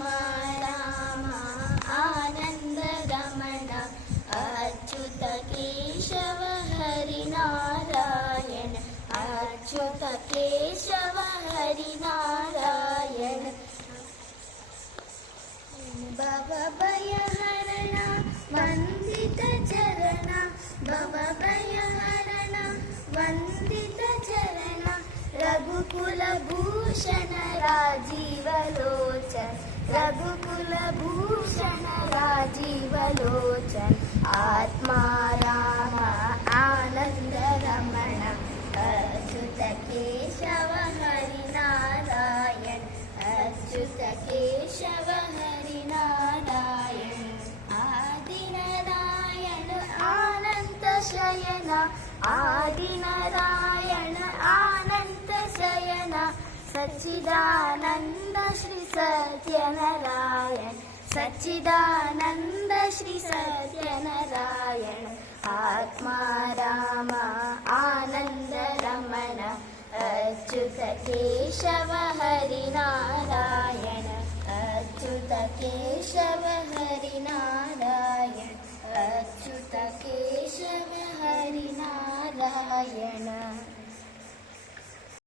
राम आनंद रमण अच्युत केशव हरि नारायण अच्युत केशव हरि नारायण भवभयहरण वंदित चरण भवभयहरण वंदित चरण रघुकुल भूषण राजीव लोचन रघुकुल भूषण राजीव लोचन आत्मा राम आनंद रमण अच्युत केशव हरि नारायण अच्युत केशव हरि नारायण आदिनारायण अनंत शयन आदिनारायण अनंत शयन सच्चिदानंद श्री सत्यनारायण सच्चिदानंद श्री सत्यनारायण आत्मा राम आनंद रमण अच्युत केशव हरि नारायण अच्युत केशव हरि नारायण अच्युत केशव हरि नारायण।